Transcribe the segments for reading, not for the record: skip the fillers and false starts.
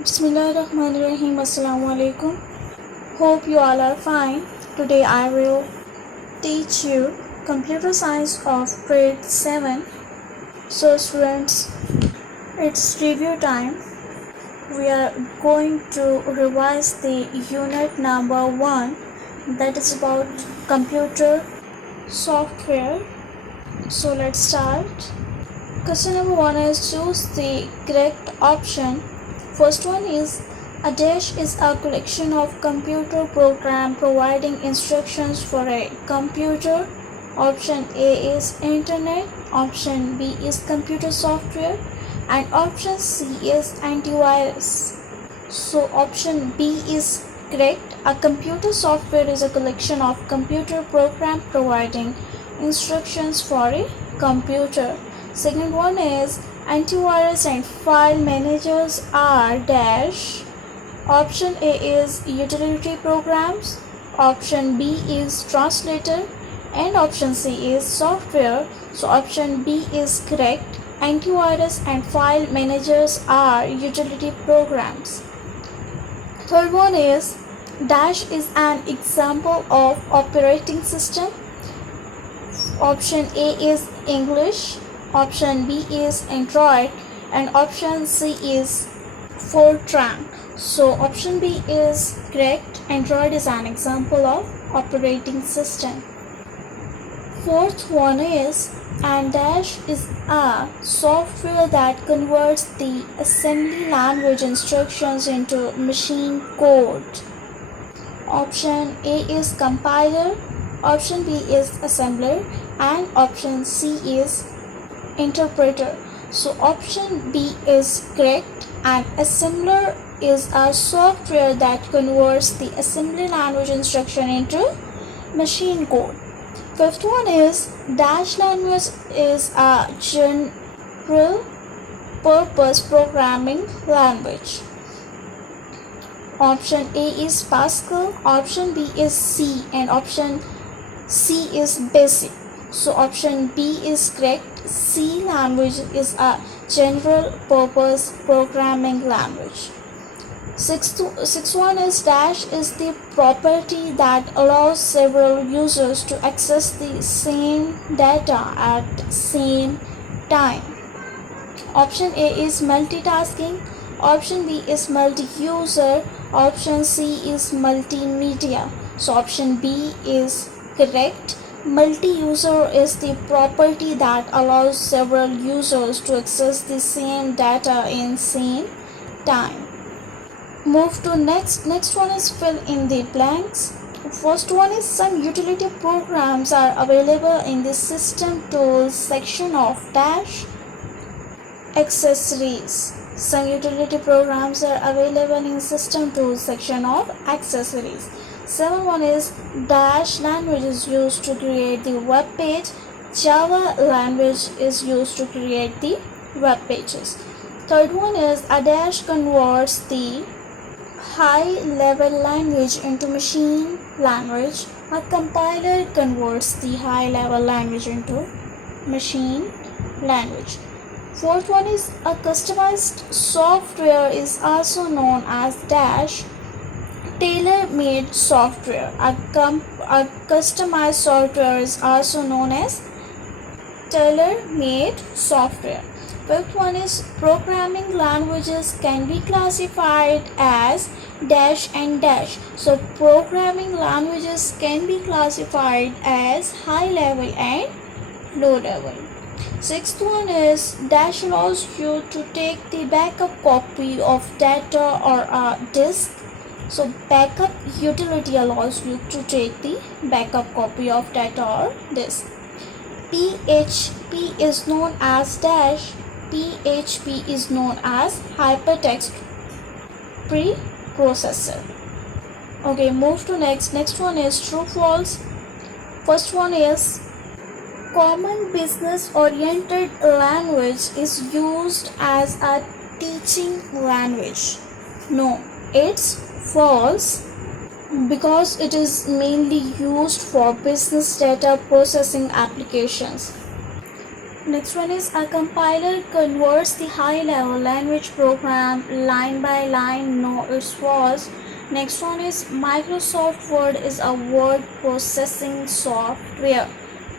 Bismillahirrahmanirrahim. Assalamu alaikum. Hope you all are fine. Today I will teach you computer science of grade 7. So students, it's review time. We are going to revise the unit number 1, that is about computer software. So let's start. Question number 1 is choose the correct option. First one is a dash is a collection of computer program providing instructions for a computer. Option A is internet, option B is computer software, and option C is antivirus. So option B is correct. A computer software is a collection of computer program providing instructions for a computer. Second one is antivirus and file managers are dash. Option A is utility programs, option B is translator, and option C is software. So option B is correct. Antivirus and file managers are utility programs. Third one is dash is an example of operating system. Option A is English, option B is Android, and option C is Fortran. So option B is correct. Android is an example of operating system. Fourth one is and dash is a software that converts the assembly language instructions into machine code. Option A is compiler, option B is assembler, and option C is interpreter. So option B is correct, and assembler is a software that converts the assembly language instruction into machine code. Fifth one is dash language is a general purpose programming language. Option A is Pascal, option B is C, and option C is Basic. So option B is correct. C language is a general purpose programming language. Sixth one is dash is the property that allows several users to access the same data at same time. Option A is multitasking, option B is multi-user, option C is multimedia. So option B is correct. Multi-user is the property that allows several users to access the same data in same time. Move to next one is fill in the blanks. First one is some utility programs are available in the system tools section of dash accessories. Some utility programs are available in system tools section of accessories. Seventh one is dash language is used to create the web page. Java language is used to create the web pages. Third one is a dash converts the high-level language into machine language. A compiler converts the high-level language into machine language. Fourth one is a customized software is also known as dash tailor-made software. A customized software is also known as tailor-made software. Fifth one is programming languages can be classified as dash and dash. So programming languages can be classified as high level and low level. Sixth one is dash allows you to take the backup copy of data or a disk. So backup utility allows you to take the backup copy of data or disk. PHP is known as dash. PHP is known as hypertext preprocessor. Okay, move to next one is true false. First one is common business oriented language is used as a teaching language. No, it's false because it is mainly used for business data processing applications. Next one is a compiler converts the high-level language program line by line. No, it was. Next one is Microsoft Word is a word processing software.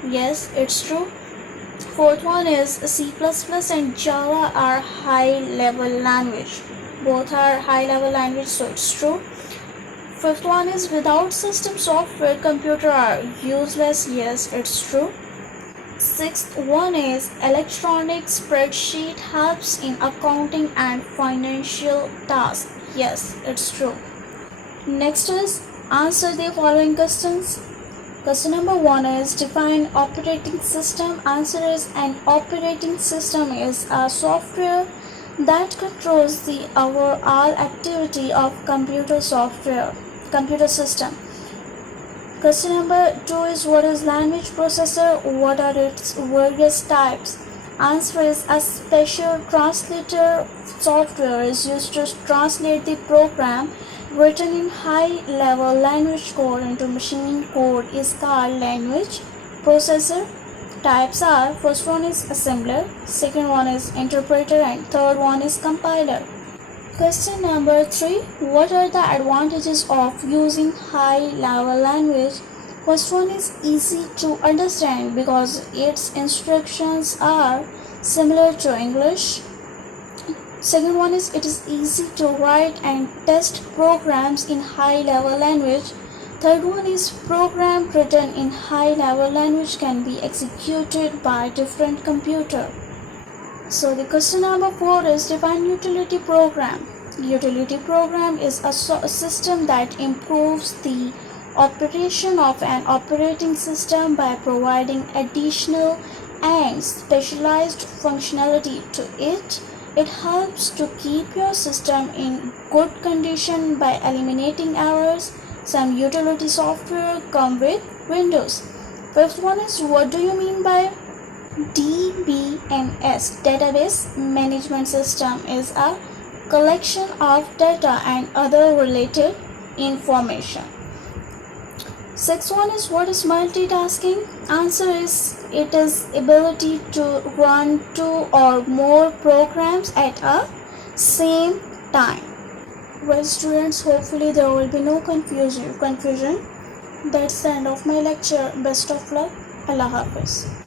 Yes, it's true. Fourth one is C++ and Java are high-level language. Both are high-level language, so it's true. Fifth one is without system software, computer are useless. Yes, it's true. Sixth one is electronic spreadsheet helps in accounting and financial tasks. Yes, it's true. Next is answer the following questions. Question number 1 is define operating system. Answer is an operating system is a software that controls the overall activity of computer system. Question number 2 is what is language processor? What are its various types? Answer is a special translator software is used to translate the program written in high-level language code into machine code is called language processor. Types are first one is assembler, second one is interpreter, and third one is compiler. Question number 3. What are the advantages of using high-level language? First one is easy to understand because its instructions are similar to English. Second one is it is easy to write and test programs in high-level language. Third one is program written in high-level language can be executed by different computer. So the question number 4 is define utility program. Utility program is a system that improves the operation of an operating system by providing additional and specialized functionality to it. It helps to keep your system in good condition by eliminating errors. Some utility software come with Windows. Fifth one is what do you mean by DBMS? Database Management System is a collection of data and other related information. Sixth one is what is multitasking? Answer is it is ability to run two or more programs at a same time. Well students, hopefully there will be no confusion. That's the end of my lecture. Best of luck. Allah Hafiz.